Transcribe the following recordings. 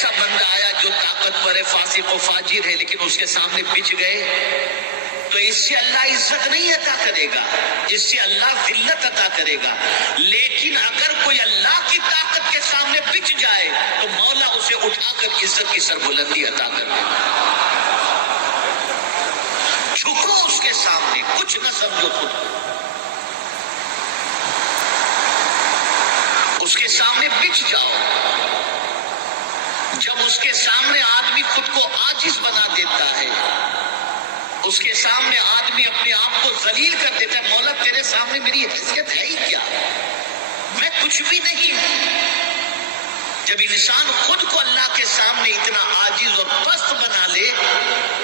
ایسا بندہ آیا جو طاقتور ہے، فاسق و فاجر ہے، لیکن اس کے سامنے بچ گئے تو اس سے اللہ عزت نہیں عطا کرے گا، اس سے اللہ ذلت عطا کرے گا. لیکن اگر کوئی اللہ کی طاقت کے سامنے بچ جائے تو مولا اسے اٹھا کر عزت کی سربلندی عطا کر دے گا. جھکو اس کے سامنے، کچھ نہ سمجھو خود. اس کے سامنے بچ جاؤ. جب اس کے سامنے آدمی خود کو عاجز بنا دیتا ہے، اس کے سامنے آدمی اپنے آپ کو ذلیل کر دیتا ہے، مولا تیرے سامنے میری حیثیت ہے ہی کیا، میں کچھ بھی نہیں ہوں. جب انسان خود کو اللہ کے سامنے اتنا عاجز اور پست بنا لے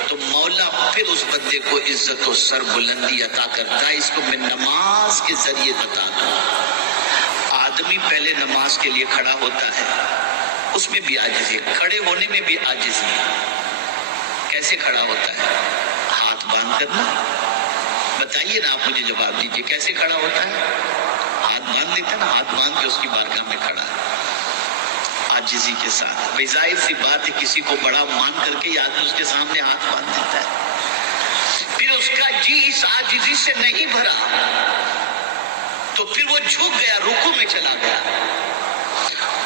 تو مولا پھر اس بندے کو عزت و سر بلندی عطا کرتا ہے. اس کو میں نماز کے ذریعے بتا دوں. آدمی پہلے نماز کے لیے کھڑا ہوتا ہے، اس میں بھی عاجز ہے، کھڑے ہونے میں بھی عاجز ہے. کیسے کھڑا ہوتا ہے؟ ہاتھ باندھ کر نا. بتائیے نا، آپ مجھے جواب دیجیے، کیسے کھڑا ہوتا ہے؟ ہاتھ باندھ لیتا ہے نا، ہاتھ باندھ کے اس کی بارگاہ میں کھڑا ہے عاجزی کے ساتھ. بھئی ظاہر سی بات ہے، کسی کو بڑا مان کر کے آدمی اس کے سامنے ہاتھ باندھ دیتا ہے. پھر اس کا جی اس عاجزی سے نہیں بھرا تو پھر وہ جھک گیا، رکوع میں چلا گیا.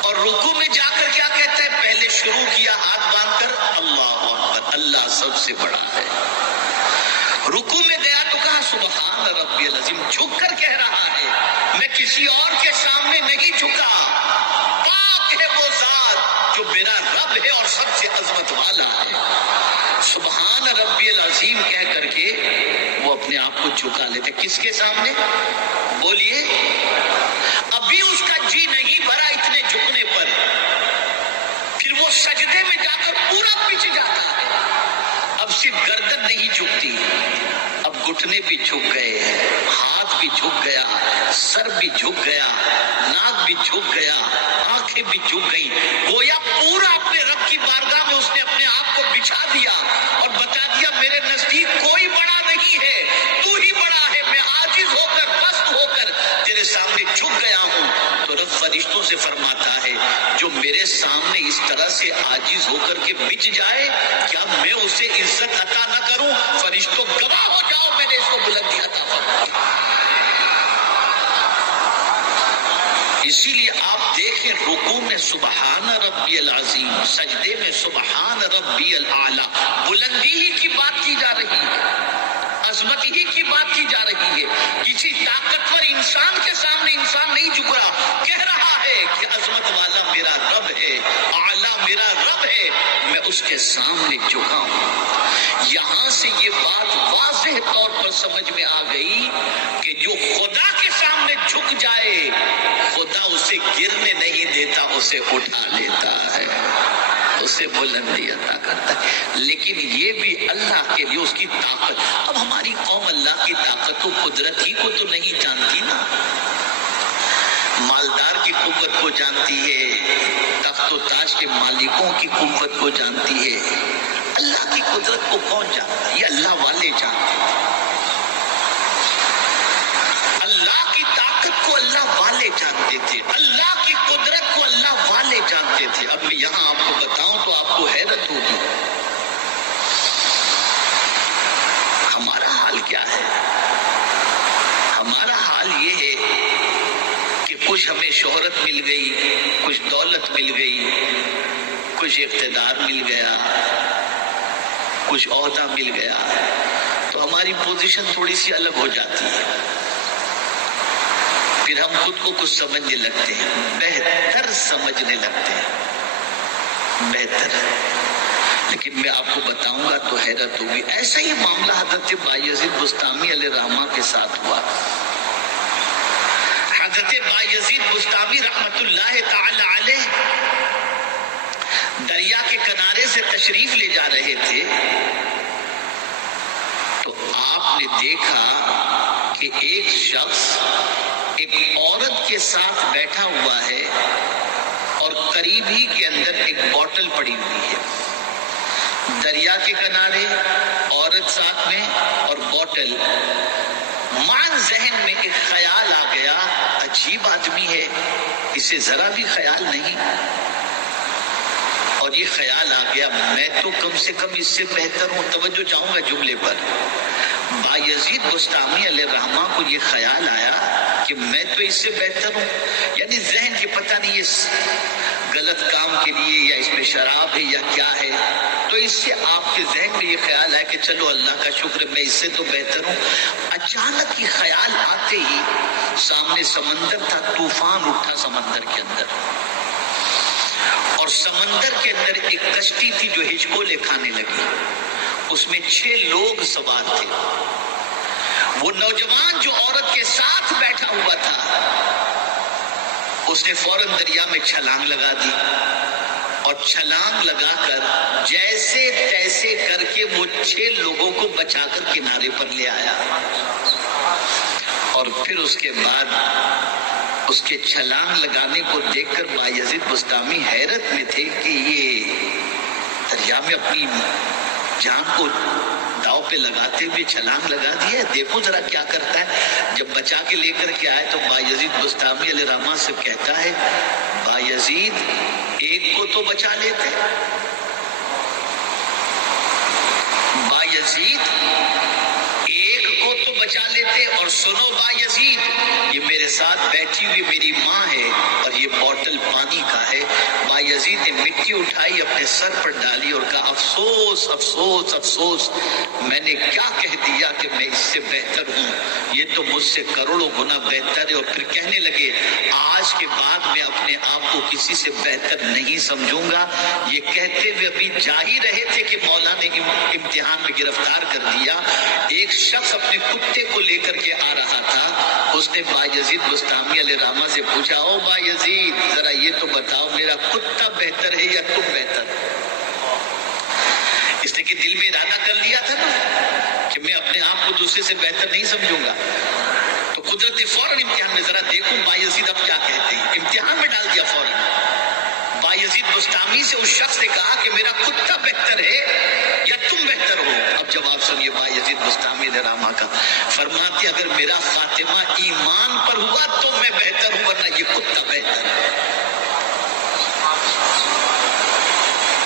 اور رکوع میں جا کر کیا کہتا ہے؟ پہلے شروع کیا ہاتھ باندھ کر اللہ اکبر، اللہ سب سے بڑا ہے. رکوع میں گیا تو کہا سبحان ربی العظیم، جھک کر کہہ رہا ہے میں کسی اور کے سامنے نہیں جھکا، پاک ہے وہ ذات جو میرا رب ہے اور سب سے عظمت والا ہے. سبحان ربی العظیم کہہ کر کے وہ اپنے آپ کو جھکا لیتے. کس کے سامنے؟ بولیے. ابھی اس کا جی نہیں بھرا اتنے جھکنے پر، پھر وہ سجدے میں جا کر پورا پچ جاتا ہے. اب صرف گردن نہیں جھکتی، اب گھٹنے بھی جھک گئے، ہاتھ بھی جھک گیا، سر بھی جھک گیا، ناک بھی جھک گیا، آنکھیں بھی جھک گئی. گویا پورا اپنے رب کی بارگاہ میں اس نے اپنے آپ کو بچھا دیا اور بتا دیا میرے نزدیک کوئی بڑا نہیں ہے، تو ہی بڑا ہے. میں عاجز ہو کر، پست ہو کر تیرے سامنے جھک گیا ہوں. تو رب فرشتوں سے فرماتا ہے جو میرے سامنے اس طرح سے عاجز ہو کر کے بچ جائے، کیا میں اسے عزت عطا نہ کروں؟ فرشتوں گواہ ہو جاؤ، میں نے اس کو بلندی عطا فرمائی. اسی لیے آپ دیکھیں رکوع میں سبحان ربی العظیم، سجدے میں سبحان ربی الاعلی. بلندی ہی کی بات کی جا رہی ہے، عظمت ہی کی بات کی جا رہی ہے. کسی طاقتور انسان کے سامنے انسان نہیں جھک رہا، کہہ رہا ہے کہ عظمت والا میرا رب ہے، اعلیٰ میرا رب ہے، میں اس کے سامنے جھکا ہوں. یہاں سے یہ بات واضح طور پر سمجھ میں آ گئی کہ جو خدا کے سامنے جھک جائے خدا اسے گرنے نہیں دیتا، اسے اٹھا لیتا ہے، اسے بلندی عطا کرتا ہے. لیکن یہ بھی اللہ کے لیے اس کی طاقت. اب ہماری قوم اللہ کی طاقت و قدرت ہی کو تو نہیں جانتی نا. مالدار کی قوت کو جانتی ہے، تخت و تاج کے مالکوں کی قوت کو جانتی ہے. اللہ کی قدرت کو کون جانتا ہے؟ یہ اللہ والے جانتے ہیں. اللہ کی طاقت کو اللہ والے جانتے تھے، اللہ کی قدرت کو اللہ والے جانتے تھے. اب میں یہاں آپ کو بتاؤں تو آپ کو حیرت ہوگی. ہمارا حال کیا ہے؟ ہمارا حال یہ ہے کہ کچھ ہمیں شہرت مل گئی، کچھ دولت مل گئی، کچھ اقتدار مل گیا، کچھ عہدہ مل گیا، تو ہماری پوزیشن تھوڑی سی الگ ہو جاتی ہے. پھر ہم خود کو کچھ سمجھنے لگتے ہیں، بہتر سمجھنے لگتے ہیں، بہتر. لیکن میں آپ کو بتاؤں گا تو حیرت ہوگی. ایسا ہی معاملہ حضرت بایزید بسطامی علیہ الرحمہ کے ساتھ ہوا. حضرت بایزید بسطامی رحمت اللہ تعالی علیہ دریا کے کنارے سے تشریف لے جا رہے تھے تو آپ نے دیکھا کہ ایک شخص ایک عورت کے ساتھ بیٹھا ہوا ہے اور قریب ہی کے اندر ایک بوتل پڑی ہوئی ہے. دریا کے کنارے، عورت ساتھ میں اور بوتل. مان ذہن میں ایک خیال آ گیا، عجیب آدمی ہے، اسے ذرا بھی خیال نہیں. اور اور یہ خیال آ گیا میں تو کم سے کم اس سے بہتر ہوں. توجہ چاہوں گا جملے پر. بایزید بسطامی علیہ الرحمہ کو یہ خیال آیا کہ میں تو اس سے بہتر ہوں. یعنی ذہن کی پتہ نہیں اس غلط کام کے لیے یا اس میں شراب ہے یا کیا ہے, تو اس سے آپ کے ذہن میں یہ خیال ہے کہ چلو اللہ کا شکر میں اس سے تو بہتر ہوں. اچانک یہ خیال آتے ہی سامنے سمندر تھا, طوفان اٹھا سمندر کے اندر, اور سمندر کے اندر ایک کشتی تھی جو ہچکولے کھانے لگی. اس میں 6 لوگ سوار تھے. وہ نوجوان جو عورت کے ساتھ بیٹھا ہوا تھا اس نے فوراً دریا میں چھلانگ لگا دی, اور چھلانگ لگا کر جیسے تیسے کر کے وہ 6 لوگوں کو بچا کر کنارے پر لے آیا. اور پھر اس کے بعد اس کے چھلانگ لگانے کو دیکھ کر بایزید بسطامی حیرت میں تھے کہ یہ دریا میں اپنی جان کو داؤ پہ لگاتے ہوئے چھلانگ لگا دیا, دیکھو ذرا کیا کرتا ہے. جب بچا کے لے کر کے آئے تو بایزید بسطامی علیہ الرحمہ سے کہتا ہے بایزید ایک کو تو بچا لیتے. بایزید ایک کو تو بچا لیتے. اور سنو بایزید, یہ میرے ساتھ بیٹھی ہوئی میری ماں ہے اور یہ بوتل پانی کا ہے. بایزید نے مٹی اٹھائی اپنے سر پر ڈالی اور کہا افسوس افسوس افسوس, میں نے کیا کہہ دیا کہ میں اس سے بہتر ہوں, یہ تو مجھ سے کروڑوں گنا بہتر ہے. اور پھر کہنے لگے آج کے بعد میں اپنے آپ کو کسی سے بہتر نہیں سمجھوں گا. یہ کہتے ہوئے ابھی جا ہی رہے تھے کہ مولا نے امتحان میں گرفتار کر دیا. ایک شخص اپنے کتے کو لے کر کے آ رہا تھا. اس نے بایزید بسطامی علیہ الرحمہ سے پوچھا او بایزید ذرا یہ تو بتاؤ میرا کتا بہتر ہے یا تم بہتر. اس نے کہ دل میں ارادہ کر لیا تھا نا کہ میں اپنے آپ کو دوسرے سے بہتر نہیں سمجھوں گا, تو قدرت نے فوراً امتحان میں ذرا دیکھوں بایزید اب کیا کہتے ہیں, امتحان میں ڈال دیا فوراً. بایزید بسطامی سے اس شخص نے کہا کہ میرا کتا بہتر ہے یا تم بہتر ہو. اب جواب سنیے بایزید بسطامی علیہ الرحمہ کا. فرماتے اگر میرا خاتمہ ایمان پر ہوا تو میں بہتر ہوں, ورنہ یہ کتا بہتر ہے.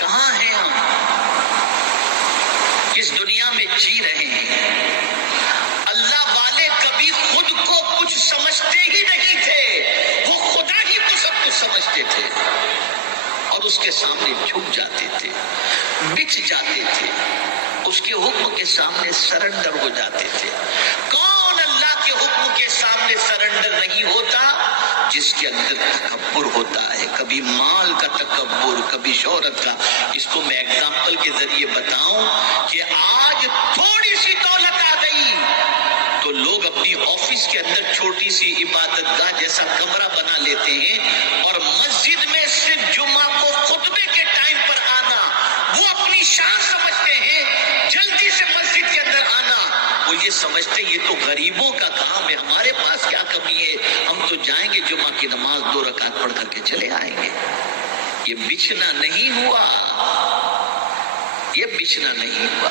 کہاں ہیں ہم, کس دنیا میں جی رہے ہیں؟ اللہ والے کبھی خود کو کچھ سمجھتے ہی نہیں تھے, وہ خدا ہی تو سب کچھ سمجھتے تھے اور اس کے سامنے جھک جاتے تھے, بچ جاتے تھے, اس کے حکم کے سامنے سرنڈر ہو جاتے تھے. کون اللہ کے حکم کے سامنے سرنڈر نہیں ہوتا؟ جس کے اندر تکبر ہوتا ہے, کبھی مال کا تکبر, کبھی شہرت کا. اس کو میں ایگزامپل کے ذریعے بتاؤں کہ آج تھوڑی سی دولت آ گئی تو لوگ اپنی آفس کے اندر چھوٹی سی عبادت گاہ جیسا کمرہ بنا لیتے ہیں, اور مسجد میں صرف جمعہ کو خطبے کے ٹائم پر آنا وہ اپنی شان سمجھتے ہیں. جلدی سے مسجد کے اندر آنا وہ یہ سمجھتے ہیں یہ تو غریبوں کا کام ہے, ہمارے پاس کیا کمی ہے, ہم تو جائیں گے جمعہ کی نماز 2 رکعت پڑھ کر کے چلے آئیں گے. یہ بچنا نہیں ہوا, یہ بچنا نہیں ہوا.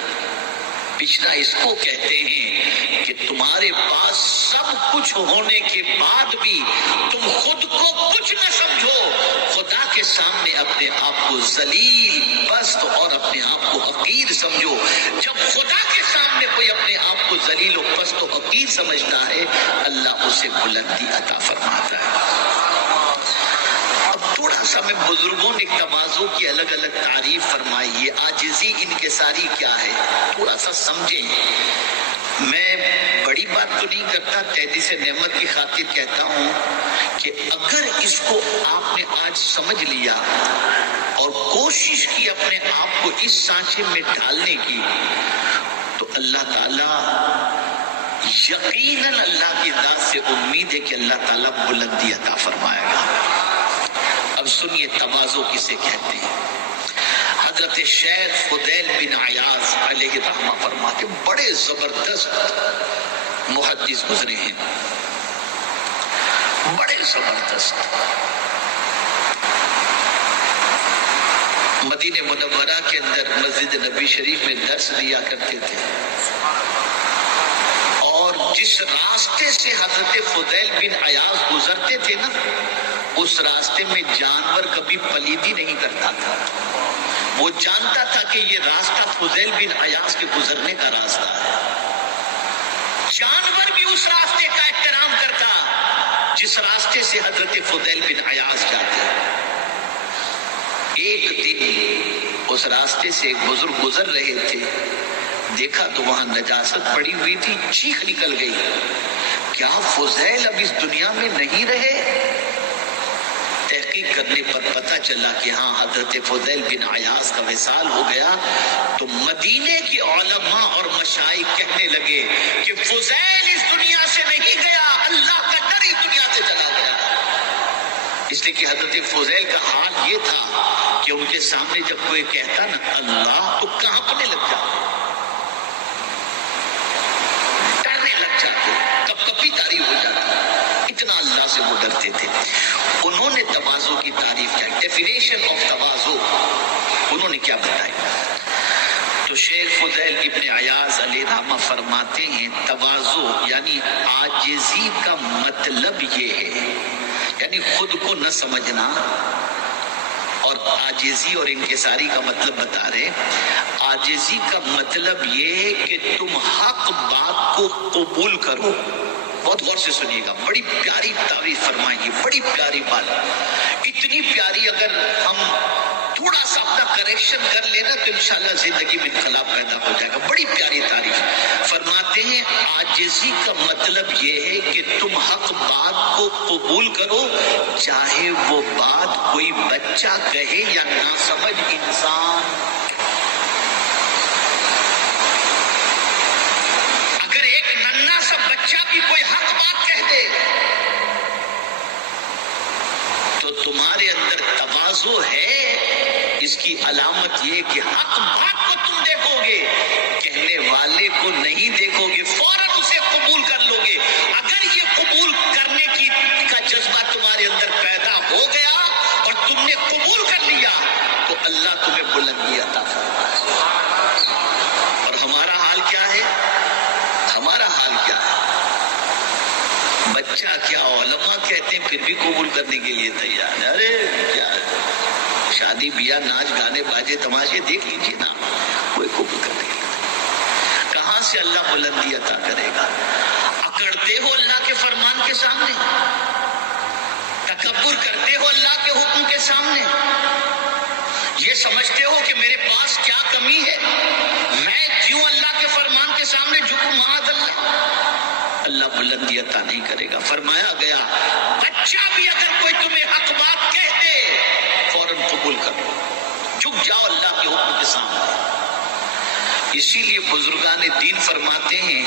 بچنا اس کو کہتے ہیں کہ تمہارے پاس سب کچھ ہونے کے بعد بھی تم خود کو کچھ نہ سمجھو, خدا کے سامنے اپنے آپ کو ذلیل پست اور اپنے آپ کو حقیر سمجھو. جب خدا کے سامنے کوئی اپنے آپ کو ذلیل و پست و حقیر سمجھتا ہے اللہ اسے بلندی عطا فرماتا ہے. تھوڑا سا میں بزرگوں نے تواضع کی الگ الگ تعریف فرمائی, یہ عاجزی انکساری کیا ہے تھوڑا سا سمجھیں. میں بڑی بات تو نہیں کرتا, تحدیث نعمت کی خاطر کہتا ہوں کہ اگر اس کو آپ نے آج سمجھ لیا اور کوشش کی اپنے آپ کو اس سانچے میں ڈالنے کی, تو اللہ تعالیٰ یقیناً اللہ کی ذات سے امید ہے کہ اللہ تعالیٰ بلندی عطا فرمائے گا. اب سنیے تواضع کسے کہتے ہیں. حضرت شیخ فضیل بن عیاض علیہ رحمہ فرماتے بڑے زبردست محدث گزرے ہیں, بڑے زبردست. مدینہ منورہ کے اندر مسجد نبی شریف میں درس دیا کرتے تھے, اور جس راستے سے حضرت فضیل بن عیاض گزرتے تھے نا, اس راستے میں جانور کبھی پلیدی نہیں کرتا تھا. وہ جانتا تھا کہ یہ راستہ فضیل بن عیاض کے گزرنے کا راستہ ہے. جانور بھی اس راستے کا احترام کرتا جس راستے سے حضرت فضیل بن عیاض جاتے. ایک دن اس راستے سے ایک بزرگ گزر رہے تھے، دیکھا تو وہاں نجاست پڑی ہوئی تھی. چیخ نکل گئی، کیا فضیل اب اس دنیا میں نہیں رہے؟ تحقیق کرنے پر پتہ چلا کہ ہاں حضرت فضیل بن عیاض کا وصال ہو گیا. تو مدینے کے علماء اور مشائخ کہنے لگے کہ فضیل اس دنیا سے نہیں گیا، اللہ کا ڈر اس دنیا سے چلا گیا. اس لیے کہ حضرت فضیل کا حال یہ تھا کہ ان کے سامنے جب کوئی کہتا نا اللہ تو کانپنے لگ جاتے، ڈرنے لگ جاتے، کب کبھی تاریخ ہو جاتی. اتنا اللہ سے وہ ڈرتے تھے. انہوں نے تواضع کی تعریف کیا، ڈیفینیشن آف تواضع انہوں نے کیا بتائی. تو شیخ فضیل ابن عیاض علیہ رحمہ فرماتے ہیں تواضع یعنی عاجزی کا مطلب یہ ہے، یعنی خود کو نہ سمجھنا. اور عاجزی اور انکساری کا مطلب بتا رہے، عاجزی کا مطلب یہ ہے کہ تم حق بات کو قبول کرو. بہت غور سے سنیے گا، بڑی پیاری تعریف فرمائیں گے، بڑی پیاری بات، اتنی پیاری. اگر ہم تھوڑا سا اپنا کریکشن کر لینا تو انشاءاللہ زندگی میں انقلاب پیدا ہو جائے گا. بڑی پیاری تعریف فرماتے ہیں عاجزی کا مطلب یہ ہے کہ تم حق بات کو قبول کرو، چاہے وہ بات کوئی بچہ کہے یا ناسمجھ انسان. اگر ایک ننھا سا بچہ بھی کوئی حق بات کہہ دے تو تمہارے اندر تواضع ہے. اس کی علامت یہ کہ حق بات کو تم دیکھو گے، کہنے والے کو نہیں دیکھو گے، فوراً اسے قبول کر لو گے. اگر یہ قبول کرنے کا جذبہ تمہارے اندر پیدا ہو گیا اور تم نے قبول کر لیا تو اللہ تمہیں بلندی عطا فرمائے. اور ہمارا حال کیا ہے؟ ہمارا حال کیا ہے؟ بچہ کیا علماء کہتے ہیں پھر بھی قبول کرنے کے لیے تیار ہے. ارے کیا شادی بیاہ ناچ گانے باجے تماشے دیکھ لیجیے نا، کوئی قبول کرنے کے لیے. کہاں سے اللہ بلندی عطا کرے گا؟ اکڑتے ہو اللہ کے فرمان کے سامنے، تکبر کرتے ہو اللہ کے حکم کے سامنے، یہ سمجھتے ہو کہ میرے پاس کیا کمی ہے، میں کیوں اللہ کے فرمان کے سامنے جھکوں؟ معاذ اللہ، اللہ بلندی عطا نہیں کرے گا. فرمایا گیا بچہ بھی اگر کوئی تمہیں حق بات کہہ دے فوراً قبول کر لو، جھک جاؤ اللہ کے حکم کے سامنے. اسی لیے بزرگان دین فرماتے ہیں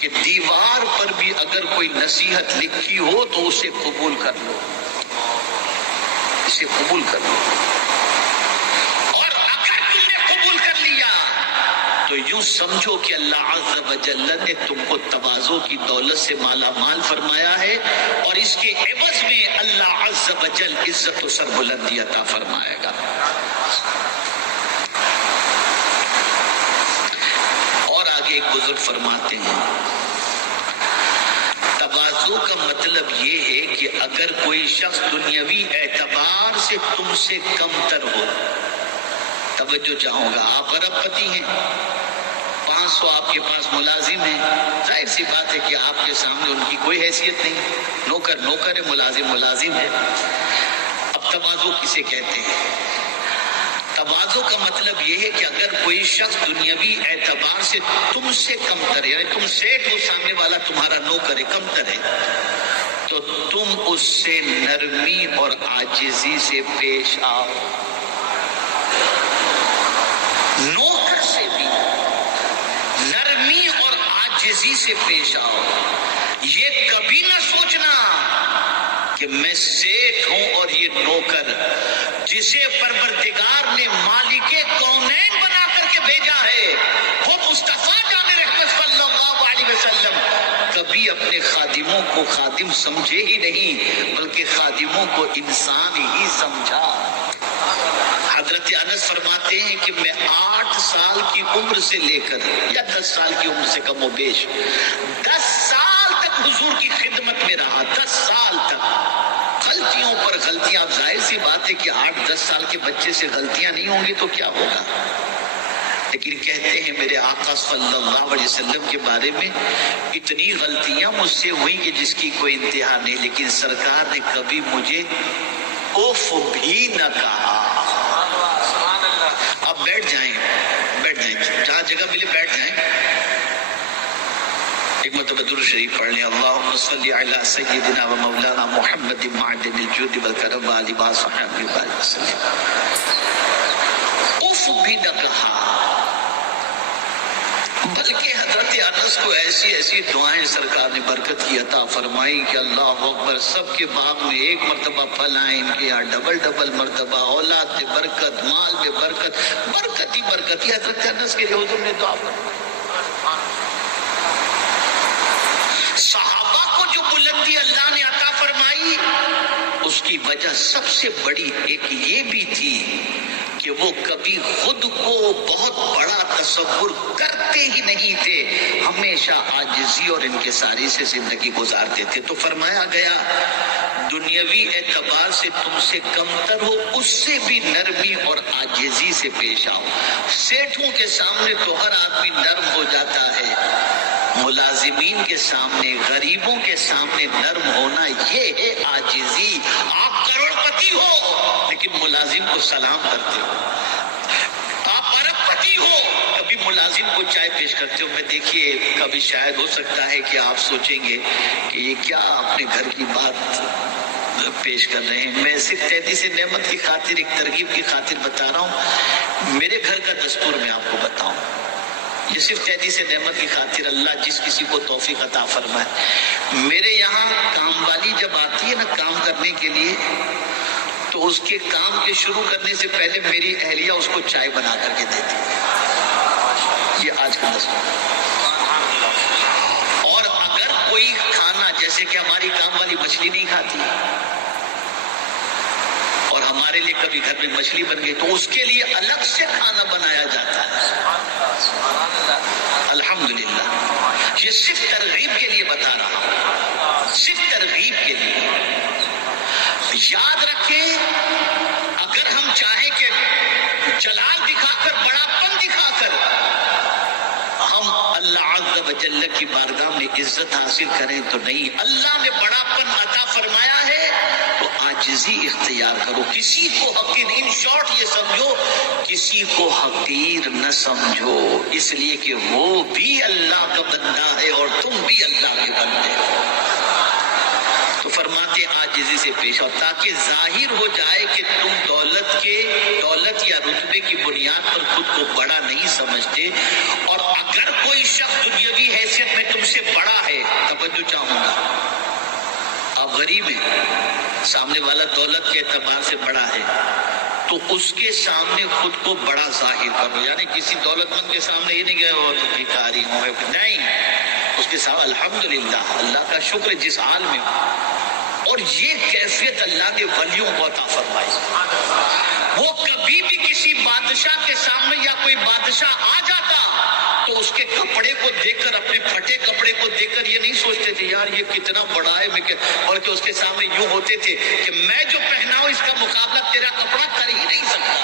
کہ دیوار پر بھی اگر کوئی نصیحت لکھی ہو تو اسے قبول کر لو، اسے قبول کر لو. اور اگر تم نے قبول کر لیا تو یوں سمجھو کہ اللہ عز و جل نے تم کو تواضع کی دولت سے مالا مال فرمایا ہے، اور اس کے عوض میں اللہ عز و جل عزت و سربلندی عطا فرمائے گا. اور آگے ایک بزرگ فرماتے ہیں تواضع کا مطلب یہ ہے کہ اگر کوئی شخص دنیاوی اعتبار سے تم سے کم تر ہو، توجہ چاہوں گا، آپ ارب پتی ہیں، 500 آپ کے پاس ملازم ہیں، ظاہر سی بات ہے کہ آپ کے سامنے ان کی کوئی حیثیت نہیں، نوکر نوکر ہے، ملازم ملازم ہے. اب تواضع کسے کہتے ہیں؟ تواضع کا مطلب یہ ہے کہ اگر کوئی شخص دنیاوی اعتبار سے تم سے کم تر، یعنی تم سیٹھ ہو، سامنے والا تمہارا نوکر ہے، کم تر ہے، تو تم اس سے نرمی اور عاجزی سے پیش آؤ. نوکر سے بھی نرمی اور عاجزی سے پیش آؤ. یہ کبھی نہ سوچنا کہ میں سیٹھ ہوں اور یہ نوکر. جسے پروردگار نے مالک کونین بنا کر کے بھیجا ہے وہ مصطفیٰ جان رحمت صلی اللہ علیہ وسلم کبھی اپنے خادموں کو خادم سمجھے ہی نہیں، بلکہ خادموں کو انسان ہی سمجھا. حضرت انس فرماتے ہیں کہ میں 8 سال کی عمر سے لے کر یا 10 سال کی عمر سے کم و بیش 10 سال تک حضور کی خدمت میں رہا. 10 سال تک غلطیوں پر غلطیاں. اب ظاہر سی بات ہے کہ 8-10 سال کے بچے سے غلطیاں نہیں ہوں گی تو کیا ہوگا. لیکن کہتے ہیں میرے آقا صلی اللہ علیہ وسلم کے بارے میں اتنی غلطیاں مجھ سے ہوئی کہ جس کی کوئی انتہا نہیں، لیکن سرکار نے کبھی مجھے اوف بھی نہ کہا. اب بیٹھ جائیں جہاں جگہ ملے بیٹھ جائیں. ایک مرتبہ درود شریف پڑھ لیں. اللہم صلی علی سیدنا و مولانا محمد معدن الجود والکرم وعلی صحابہ وسلم. اوف بھی نہ کہا، بلکہ حضرت انس کو ایسی دعائیں سرکار نے برکت کی عطا فرمائی کہ اللہ اکبر، سب کے باغ میں ایک مرتبہ پھل آئے، ان کے یہاں ڈبل مرتبہ، اولاد میں برکت، مال میں برکت، برکت ہی برکت. یہ حضرت انس کے حضور نے دعا فرمائی. صحابہ کو جو بلندی اللہ نے عطا فرمائی اس کی وجہ سب سے بڑی ایک یہ بھی تھی کہ وہ کبھی خود کو بہت بڑا تصور کرتے ہی نہیں تھے، ہمیشہ عاجزی اور انکساری سے زندگی گزارتے تھے. تو فرمایا گیا دنیاوی اعتبار سے تم سے کمتر ہو، اس سے بھی نرمی اور عاجزی سے پیش آؤ. سیٹھوں کے سامنے تو ہر آدمی نرم ہو جاتا ہے، ملازمین کے سامنے، غریبوں کے سامنے نرم ہونا یہ ہے عاجزی. آپ کروڑ پتی ہو لیکن ملازم کو سلام کرتے ہو. آپ ارب پتی ہو کبھی ملازم کو چائے پیش کرتے ہو. میں دیکھیے کبھی شاید ہو سکتا ہے کہ آپ سوچیں گے کہ یہ کیا اپنے گھر کی بات پیش کر رہے ہیں. میں صرف تحدیث نعمت کی خاطر، ایک ترغیب کی خاطر بتا رہا ہوں. میرے گھر کا دستور میں آپ کو بتاؤں، یہ صرف تحدیث نعمت کی خاطر اللہ جس کسی کو توفیق عطا فرمائے. میرے یہاں کام والی جب آتی ہے نا کام کرنے کے لیے، تو اس کے کام کے شروع کرنے سے پہلے میری اہلیہ اس کو چائے بنا کر کے دیتی ہے. یہ آج کا دستور. اور اگر کوئی کھانا، جیسے کہ ہماری کام والی مچھلی نہیں کھاتی اور ہمارے لیے کبھی گھر میں مچھلی بن گئی تو اس کے لیے الگ سے کھانا بنایا جاتا ہے. الحمدللہ. یہ صرف ترغیب کے لیے بتا رہا ہوں، صرف ترغیب کے لیے. یاد رکھیں اگر ہم چاہیں کہ جلال دکھا کر، بڑا پن دکھا کر ہم اللہ عز و جل کی بارگاہ میں عزت حاصل کریں تو نہیں. اللہ نے بڑا پن عطا فرمایا ہے تو عاجزی اختیار کرو. کسی کو حقیر، ان شارٹ یہ سمجھو، کسی کو حقیر نہ سمجھو، اس لیے کہ وہ بھی اللہ کا بندہ ہے اور تم بھی اللہ کے بندے ہو. تو فرماتے عاجزی سے پیش آؤ تاکہ ظاہر ہو جائے کہ تم دولت یا رتبے کی بنیاد پر خود کو بڑا نہیں سمجھتے. اور اگر کوئی شخص دنیاوی حیثیت میں تم سے بڑا ہے، توجہ چاہوں گا، آپ غریب ہیں، سامنے والا دولت کے اعتبار سے بڑا ہے، تو اس کے سامنے خود کو بڑا ظاہر کرو. یعنی کسی دولت مند کے سامنے ہی نہیں گئے ہو تو بھکاری ہوں، نہیں، اس کے سامنے الحمدللہ، اللہ کا شکر جس حال میں ہو. اور یہ کیفیت اللہ نے ولیوں کو عطا فرمائی. وہ کبھی بھی کسی بادشاہ کے سامنے یا کوئی بادشاہ آ جاتا تو اس کے کپڑے کو دیکھ کر، اپنے پھٹے کپڑے کو دیکھ کر یہ نہیں سوچتے تھے یار یہ کتنا بڑا ہے، بلکہ اس کے سامنے یوں ہوتے تھے کہ میں جو پہنا ہوں اس کا مقابلہ تیرا کپڑا کر ہی نہیں سکتا.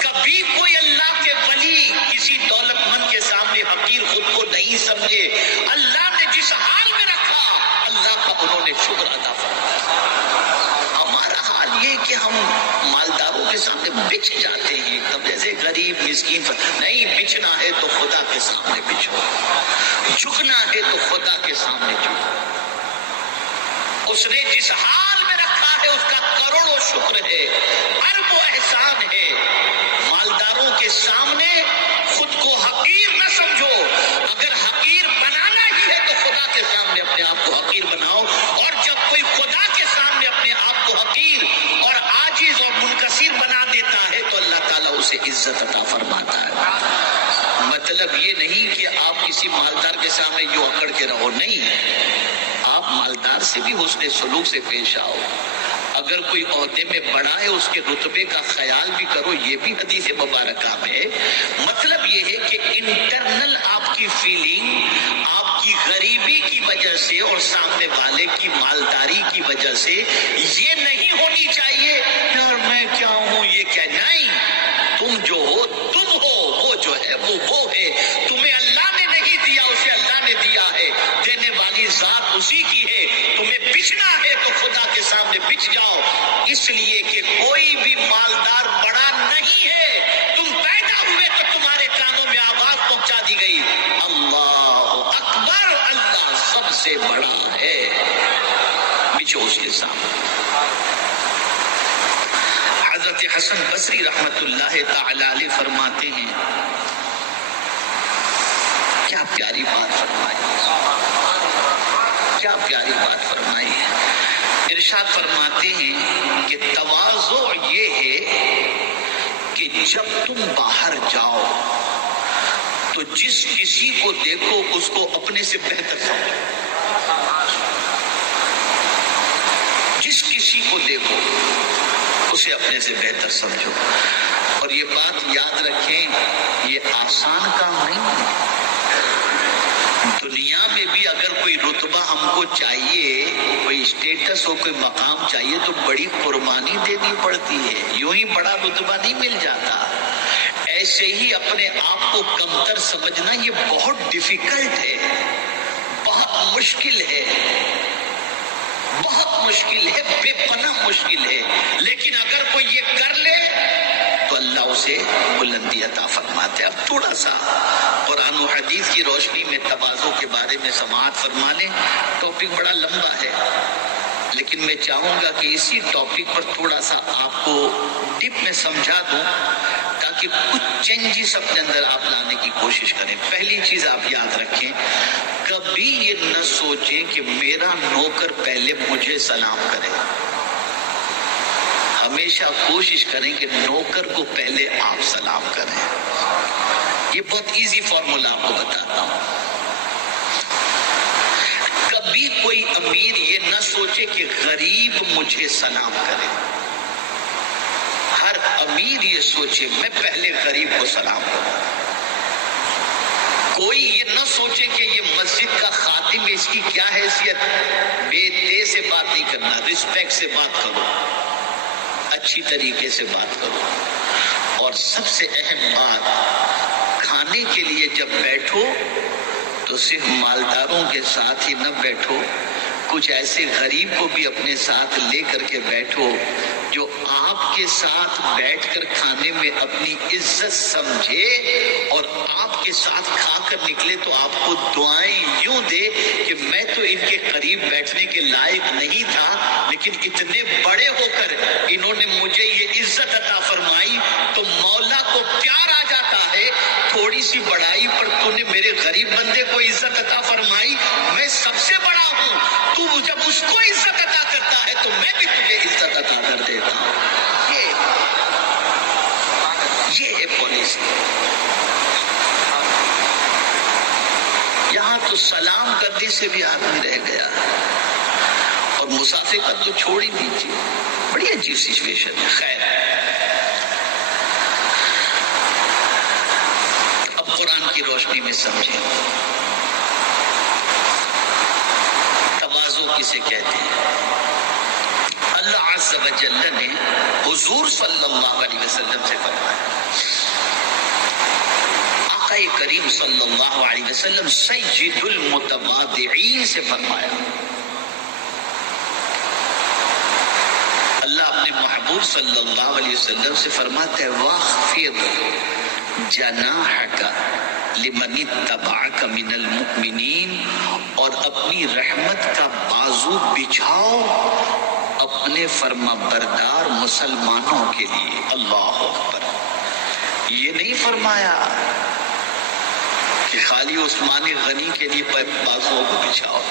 کبھی کوئی اللہ کے ولی کسی دولت مند کے سامنے حقیر خود کو نہیں سمجھے. اللہ نے جس حال میں رکھا اللہ کا انہوں نے شکر ادا فرمایا. ہمارا حال یہ کہ ہم مالداروں کے سامنے بچ جاتے ہیں ایک دم، جیسے غریب مسکین. نہیں، بچنا ہے تو خدا کے سامنے بچو، جھکنا ہے تو خدا کے سامنے جھکو. اس نے جس حال میں رکھا ہے اس کا کروڑوں شکر ہے، ارب و احسان ہے. مالداروں کے سامنے خود کو حقیر نہ سمجھو. اگر حقیر بنانا ہی ہے تو خدا کے سامنے اپنے آپ کو حقیر بناؤ. اور جب کوئی خدا کے سامنے اپنے آپ کو حقیر اور عاجز اور منکسر بنا دیتا ہے تو اللہ تعالیٰ اسے عزت عطا فرماتا ہے. مطلب یہ نہیں کہ آپ کسی مالدار کے سامنے یوں اکڑ کے رہو، نہیں، آپ مالدار سے بھی حسن سلوک سے پیش آؤ. اگر کوئی عہدے میں بڑا ہے اس کے رتبے کا خیال بھی کرو، یہ بھی حدیث مبارکہ میں ہے۔ مطلب یہ ہے کہ انٹرنل آپ کی فیلنگ آپ کی غریبی کی وجہ سے اور سامنے والے کی مالداری کی وجہ سے یہ نہیں ہونی چاہیے یار میں کیا ہوں، یہ کیا نہیں، تم جو ہو تم ہو، وہ جو ہے وہ ہے، تمہیں اللہ نے نہیں دیا، اسے اللہ نے دیا ہے، دینے والی ذات اسی کی ہے، تمہیں بچنا ہے تو خدا کے سامنے بچ جاؤ، اس لیے کہ کوئی بھی مالدار بڑا نہیں ہے، تم پیدا ہوئے تو تمہارے کانوں میں آواز پہنچا دی گئی، اللہ اکبر، اللہ سب سے بڑا ہے، بچو اس کے سامنے۔ حضرت حسن بصری رحمت اللہ تعالی علیہ فرماتے ہیں، کیا پیاری بات فرمائی، کیا پیاری بات فرمائی ہے۔ ارشاد فرماتے ہیں کہ تواضع یہ ہے کہ جب تم باہر جاؤ تو جس کسی کو دیکھو اس کو اپنے سے بہتر سمجھو، جس کسی کو دیکھو اسے اپنے سے بہتر سمجھو۔ اور یہ بات یاد رکھیں، یہ آسان کام نہیں ہے۔ دنیا میں بھی اگر کوئی رتبہ ہم کو چاہیے، کوئی اسٹیٹس ہو، کوئی مقام چاہیے تو بڑی قربانی دینی پڑتی ہے، یوں ہی بڑا رتبہ نہیں مل جاتا۔ ایسے ہی اپنے آپ کو کمتر سمجھنا یہ بہت ڈیفیکلٹ ہے، بہت مشکل ہے، بہت مشکل ہے، بے پناہ مشکل ہے، لیکن اگر کوئی یہ کر لے تو اللہ اسے بلندی عطا فرماتے ہیں۔ اب تھوڑا سا قرآن و حدیث کی روشنی میں تواضع کے بارے میں سماعت فرما لیں، ٹاپک بڑا لمبا ہے، لیکن میں چاہوں گا کہ اسی ٹاپک پر تھوڑا سا آپ کو ٹپ میں سمجھا دوں تاکہ کچھ چینجز اپنے اندر آپ لانے کی کوشش کریں۔ پہلی چیز آپ یاد رکھیں، کبھی یہ نہ سوچیں کہ میرا نوکر پہلے مجھے سلام کرے، ہمیشہ کوشش کریں کہ نوکر کو پہلے آپ سلام کریں۔ یہ بہت ایزی فارمولا آپ کو بتاتا ہوں۔ کبھی کوئی امیر یہ نہ سوچے کہ غریب مجھے سلام کرے، ہر امیر یہ سوچے میں پہلے غریب کو سلام کروں۔ کوئی یہ نہ سوچے کہ یہ مسجد کا خادم، اس کی کیا حیثیت، بے دے سے بات نہیں کرنا، رسپیکٹ سے بات کرو، اچھی طریقے سے بات کرو۔ اور سب سے اہم بات، کھانے کے لیے جب بیٹھو تو صرف مالداروں کے ساتھ ہی نہ بیٹھو، کچھ ایسے غریب کو بھی اپنے ساتھ لے کر کے بیٹھو جو آپ کے ساتھ بیٹھ کر کھانے میں اپنی عزت سمجھے اور آپ کے ساتھ کھا کر نکلے تو آپ کو دعائیں یوں دے کہ میں تو ان کے قریب بیٹھنے کے لائق نہیں تھا، لیکن اتنے بڑے ہو کر انہوں نے مجھے یہ عزت عطا فرمائی، تو مولا کو پیار آ جاتا ہے، تھوڑی سی بڑائی پر تو نے میرے غریب بندے کو عزت عطا فرمائی، میں سب سے بڑا ہوں، تو جب اس کو عزت عطا کرتا ہے تو میں بھی تجھے عزت عطا کر دیتا ہوں۔ یہ ہے پالیسی۔ یہاں تو سلام کرنے سے بھی آدمی رہ گیا، اور مسافر کا تو چھوڑ ہی دیجیے، بڑی عجیب سچویشن ہے۔ خیر، اب قرآن کی روشنی میں سمجھیں تواضع کسے کہتے ہیں۔ اللہ عز و جل نے حضور صلی اللہ علیہ وسلم سے فرمایا، آقا کریم صلی اللہ علیہ وسلم سید المتواضعین سے فرمایا، اللہ اپنے محبوب صلی اللہ علیہ وسلم سے فرماتا ہے وَاخْفِضْ جَنَاحَكَ لِمَنِ اتَّبَعَكَ مِنَ الْمُؤْمِنِينَ، اور اپنی رحمت کا بازو بچھاؤ اپنے فرما بردار مسلمانوں کے لیے۔ اللہ اکبر۔ یہ نہیں فرمایا کہ خالی عثمان غنی کے لیے بازو کو بچھاؤ،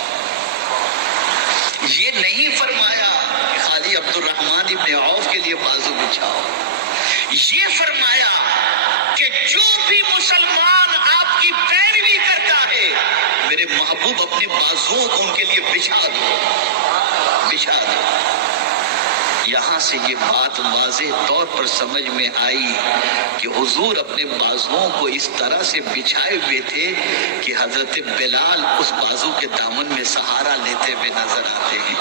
یہ نہیں فرمایا کہ خالی عبد الرحمن ابن عوف کے لیے بازو بچھاؤ، یہ فرمایا کہ جو بھی مسلمان آپ کی پیروی کرتا ہے میرے محبوب اپنے بازوؤں کو ان کے لیے بچھا دو، بچھا دو۔ یہاں سے یہ بات واضح طور پر سمجھ میں آئی کہ حضور اپنے بازوؤں کو اس طرح سے بچھائے ہوئے تھے کہ حضرت بلال اس بازو کے دامن میں سہارا لیتے ہوئے نظر آتے ہیں،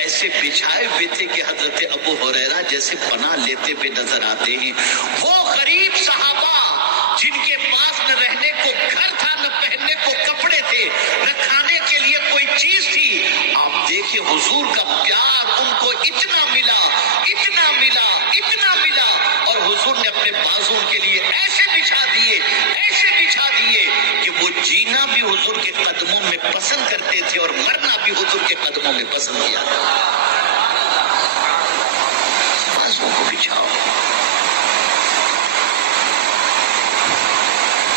ایسے بچھائے ہوئے تھے کہ حضرت ابو ہریرہ جیسے پناہ لیتے ہوئے نظر آتے ہیں۔ وہ غریب صحابہ جن کے پاس نہ رہنے کو گھر تھا، نہ پہننے کو کپڑے تھے، نہ کھانے کے لیے کوئی چیز تھی، آپ دیکھیں حضور کا پیار ان کو اتنا ملا، اتنا ملا، اتنا ملا، اور حضور نے اپنے بازو کے لیے ایسے بچھا دیے، ایسے بچھا دیے کہ وہ جینا بھی حضور کے قدموں میں پسند کرتے تھے اور مرنا بھی حضور کے قدموں میں پسند کیا تھا۔ بازو کو بچھاؤ،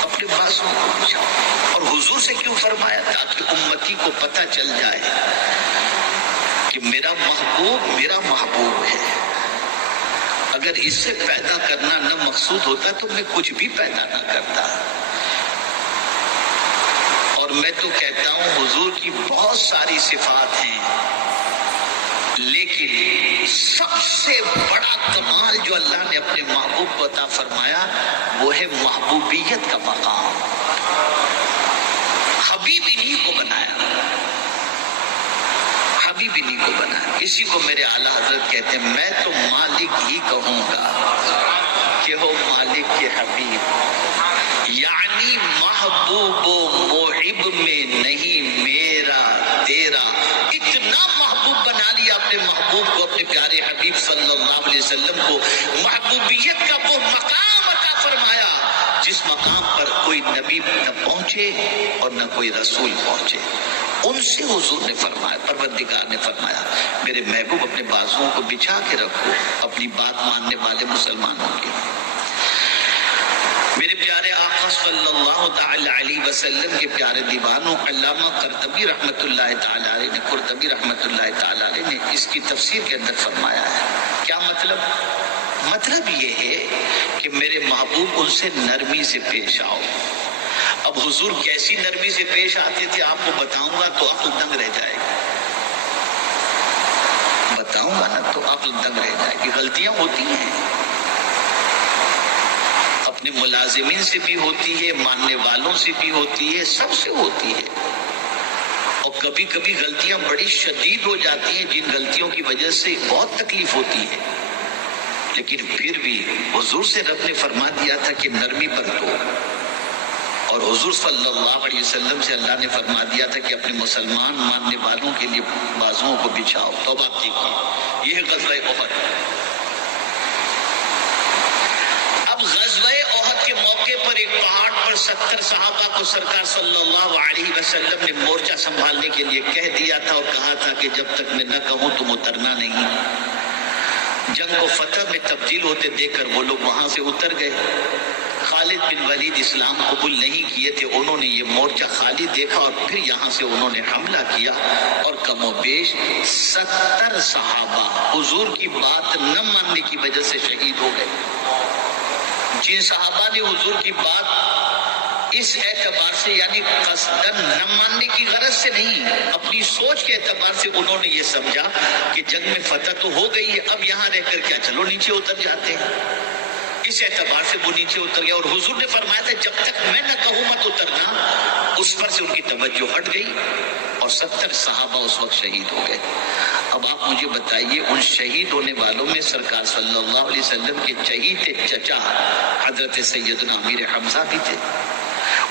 اپنے بازو کو بچھاؤ۔ اور حضور سے کیوں فرمایا؟ تاکہ امتی کو پتہ چل جائے کہ میرا محبوب ہے۔ اگر اس سے پیدا کرنا نہ مقصود ہوتا تو میں کچھ بھی پیدا نہ کرتا۔ اور میں تو کہتا ہوں حضور کی بہت ساری صفات ہیں، لیکن سب سے بڑا کمال جو اللہ نے اپنے محبوب کو عطا فرمایا وہ ہے محبوبیت کا مقام۔ حبیب انہی کو بنایا، حبیب انہی کو بنایا۔ اسی کو میرے اعلیٰ حضرت کہتے ہیں میں تو مالک ہی کہوں گا کہ ہو مالک کے حبیب، یعنی محبوب و محب میں نہیں میرا تیرا۔ اتنا محبوب بنا لیا اپنے محبوب کو، اپنے پیارے حبیب صلی اللہ علیہ وسلم کو، محبوبیت کا وہ مقام عطا فرمایا جس مقام پر کوئی نبی نہ پہنچے اور نہ کوئی رسول پہنچے۔ ان سے حضور نے فرمایا، پروردگار نے فرمایا میرے محبوب اپنے بازوؤں کو بچھا کے رکھو اپنی بات ماننے والے مسلمانوں کے۔ میرے پیارے آقا صلی اللہ تعالی علیہ وسلم کے پیارے دیوانوں علامہ قرطبی رحمۃ اللہ تعالی علیہ نے اس کی تفسیر کے اندر فرمایا ہے کیا مطلب یہ ہے کہ میرے محبوب ان سے نرمی سے پیش آؤ۔ اب حضور کیسی نرمی سے پیش آتے تھے آپ کو بتاؤں گا تو عقل دنگ رہ جائے گی، بتاؤں گا نا تو عقل دنگ رہ جائے گی۔ غلطیاں ہوتی ہیں، اپنے ملازمین سے بھی ہوتی ہے، ماننے والوں سے بھی ہوتی ہے، سب سے ہوتی ہے، اور کبھی کبھی غلطیاں بڑی شدید ہو جاتی ہیں جن غلطیوں کی وجہ سے بہت تکلیف ہوتی ہے، لیکن پھر بھی حضور سے رب نے فرما دیا تھا کہ نرمی برتو، اور حضور صلی اللہ علیہ وسلم سے اللہ نے فرما دیا تھا کہ اپنے مسلمان ماننے والوں کے لیے بازوؤں کو بچھاؤ۔ توبہ کیجیے، یہ غزوہ احد۔ اب غزوہ احد کے موقع پر ایک پہاڑ پر 70 صحابہ کو سرکار صلی اللہ علیہ وسلم نے مورچہ سنبھالنے کے لیے کہہ دیا تھا اور کہا تھا کہ جب تک میں نہ کہوں تم اترنا نہیں۔ جنگ کو فتح میں تبدیل ہوتے دیکھ کر وہ لوگ وہاں سے اتر گئے۔ خالد بن ولید اسلام قبول نہیں کیے تھے، انہوں نے یہ مورچہ خالی دیکھا اور پھر یہاں سے انہوں نے حملہ کیا اور کم و بیش 70 صحابہ حضور کی بات نہ ماننے کی وجہ سے شہید ہو گئے۔ جن صحابہ نے حضور کی بات اس اعتبار سے یعنی قصدن نہ ماننے کی غرض سے نہیں، اپنی سوچ کے اعتبار سے انہوں نے یہ سمجھا کہ جنگ میں فتح تو ہو گئی ہے، اب یہاں رہ کر کیا، چلو نیچے اتر جاتے ہیں، اس اعتبار سے وہ نیچے اتر گیا۔ اور حضور نے فرمایا تھا جب تک میں نہ کہوں مت اترنا، اس پر سے ان کی توجہ ہٹ گئی اور 70 صحابہ اس وقت شہید ہو گئے۔ اب آپ مجھے بتائیے ان شہید ہونے والوں میں سرکار صلی اللہ علیہ وسلم کے چہیتے چچا حضرت سیدنا امیر حمزہ بھی تھے،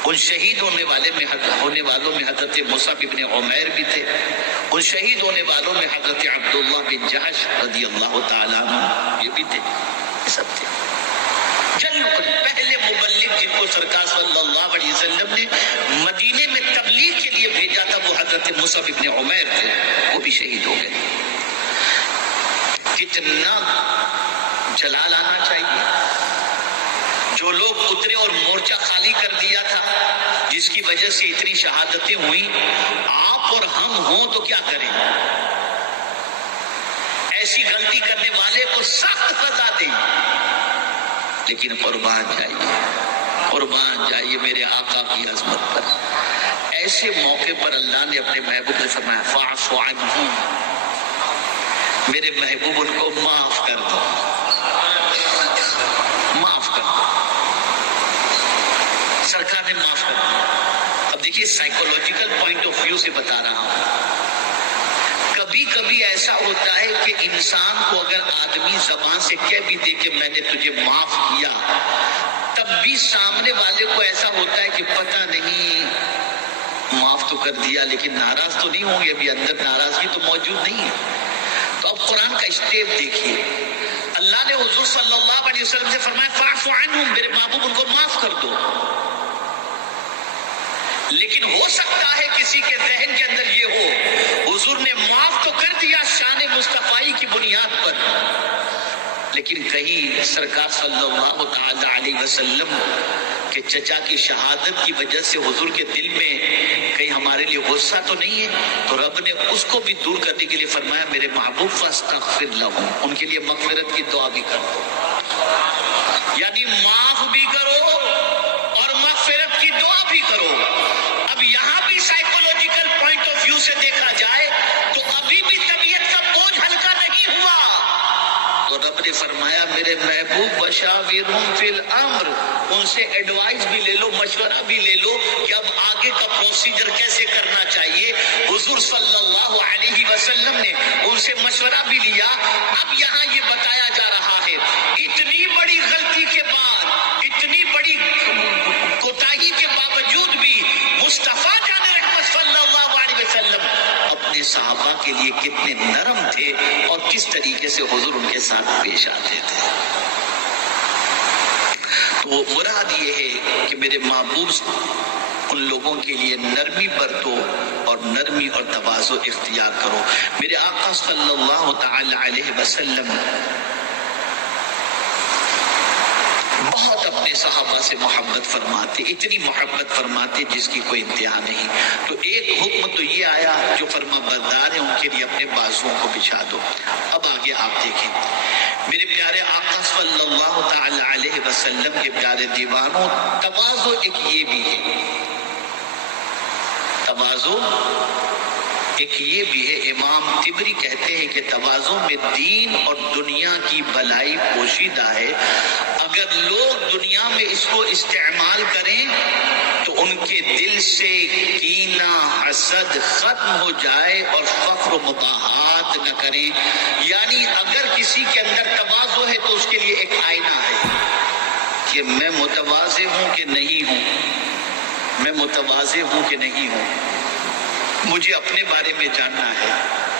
ان شہید ہونے والوں میں حضرت مصعب ابن عمیر بھی تھے، ان شہید ہونے والوں میں حضرت عبداللہ بن جحش رضی اللہ تعالیٰ عنہ یہ بھی تھے، یہ سب تھے۔ پہلے مبلغ جن کو سرکار صلی اللہ علیہ وسلم نے مدینے میں تبلیغ کے لیے بھیجا تھا وہ حضرت مصعب ابن عمیر تھے، وہ بھی شہید ہو گئے۔ کتنا جلال آنا چاہیے۔ جو لوگ اترے اور مورچہ خالی کر دیا تھا جس کی وجہ سے اتنی شہادتیں ہوئی، آپ اور ہم ہوں تو کیا کریں؟ ایسی غلطی کرنے والے کو سخت سزا دیں، لیکن قربان جائیے میرے آقا کی عظمت پر۔ ایسے موقع پر اللہ نے اپنے محبوب سے فرمایا فاعف عنہم، میرے محبوب ان کو معاف کر دو، معاف کر دو۔ سرکار نے معاف کر دیا۔ اب دیکھیے سائیکولوجیکل پوائنٹ آف ویو سے بتا رہا ہوں، کبھی کبھی ایسا ہوتا ہے کہ انسان کو اگر آدمی زبان سے کہہ بھی دے کہ میں نے تجھے معاف کیا، تب بھی سامنے والے کو ایسا ہوتا ہے کہ پتہ نہیں معاف تو کر دیا لیکن ناراض تو نہیں ہوں گے، ابھی اندر ناراضگی تو موجود نہیں ہے۔ تو اب قرآن کا اسٹیپ دیکھیے، اللہ نے حضور صلی اللہ علیہ وسلم سے فرمایا فاعف عنہم، میرے محبوب ان کو معاف کر دو۔ لیکن ہو سکتا ہے کسی کے ذہن کے اندر یہ ہو حضور نے معاف تو کر دیا شان مصطفی کی بنیاد پر، لیکن کہیں سرکار صلی اللہ تعالی علیہ وسلم کے چچا کی شہادت کی وجہ سے حضور کے دل میں کہیں ہمارے لیے غصہ تو نہیں ہے، تو رب نے اس کو بھی دور کرنے کے لیے فرمایا میرے محبوب فاستغفر لہم، ان کے لیے مغفرت کی دعا بھی کر دو، یعنی معاف بھی کرو اور مغفرت کی دعا بھی کرو۔ اب یہاں بھی سائیکولوجیکل پوائنٹ آف ویو سے دیکھا جائے تو ابھی بھی طبیعت کا بوجھ ہلکا نہیں ہوا، تو رب نے فرمایا میرے محبوب وشاورہم فی الامر، ان سے ایڈوائز بھی لے لو، مشورہ بھی لے لو کہ اب آگے کا پروسیجر کیسے کرنا چاہیے۔ حضور صلی اللہ علیہ وسلم نے ان سے مشورہ بھی لیا۔ اب یہاں یہ بتایا جا رہا ہے اتنی بڑی غلطی کے بعد، اتنی بڑی کوتاہی کے باوجود بھی مصطفیٰ جان رحمت صلی اللہ علیہ وسلم اپنے صحابہ کے لیے کتنے نرم تھے اور کس طریقے سے حضور ان کے ساتھ پیش آتے تھے۔ تو مراد یہ ہے کہ میرے محبوب ان لوگوں کے لیے نرمی برتو اور نرمی اور تواضع اختیار کرو۔ میرے آقا صلی اللہ تعالی علیہ وسلم بہت اپنے صحابہ سے محبت فرماتے، اتنی محبت فرماتے جس کی کوئی انتہا نہیں۔ تو ایک حکم تو یہ آیا جو فرما بردار ہیں ان کے لیے اپنے بازوؤں کو بچھا دو۔ اب آگے آپ دیکھیں میرے پیارے آقا صلی اللہ تعالی علیہ وسلم کے پیارے دیوانوں، تواضع ایک یہ بھی ہے، تواضع ایک یہ بھی ہے۔ امام طبری کہتے ہیں کہ تواضع میں دین اور دنیا کی بھلائی پوشیدہ ہے، اگر لوگ دنیا میں اس کو استعمال کریں تو ان کے دل سے کینہ حسد ختم ہو جائے اور فخر و مباحات نہ کریں۔ یعنی اگر کسی کے اندر تواضع ہے تو اس کے لیے ایک آئینہ ہے کہ میں متواضع ہوں کہ نہیں ہوں، میں متواضع ہوں کہ نہیں ہوں، مجھے اپنے بارے میں جاننا ہے۔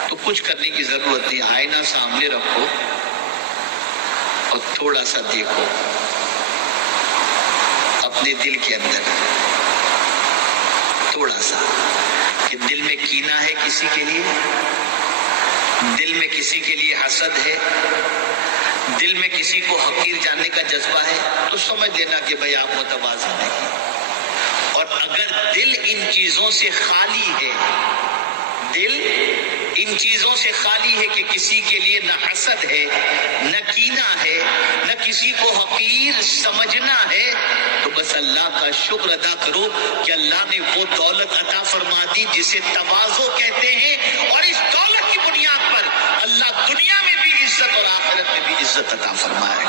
تو کچھ کرنے کی ضرورت نہیں، آئینہ سامنے رکھو اور تھوڑا سا دیکھو اپنے دل کے اندر، تھوڑا سا کہ دل میں کینہ ہے کسی کے لیے، دل میں کسی کے لیے حسد ہے، دل میں کسی کو حقیر جاننے کا جذبہ ہے، تو سمجھ لینا کہ بھئی آپ متواضع نہیں۔ اور اگر دل ان چیزوں سے خالی ہے، دل ان چیزوں سے خالی ہے کہ کسی کے لیے نہ حسد ہے، نہ کینہ ہے، نہ کسی کو حقیر سمجھنا ہے، تو بس اللہ کا شکر ادا کرو کہ اللہ نے وہ دولت عطا فرما دی جسے تواضع کہتے ہیں، اور اس دولت کی بنیاد پر اللہ دنیا میں بھی عزت اور آخرت میں بھی عزت عطا فرمائے۔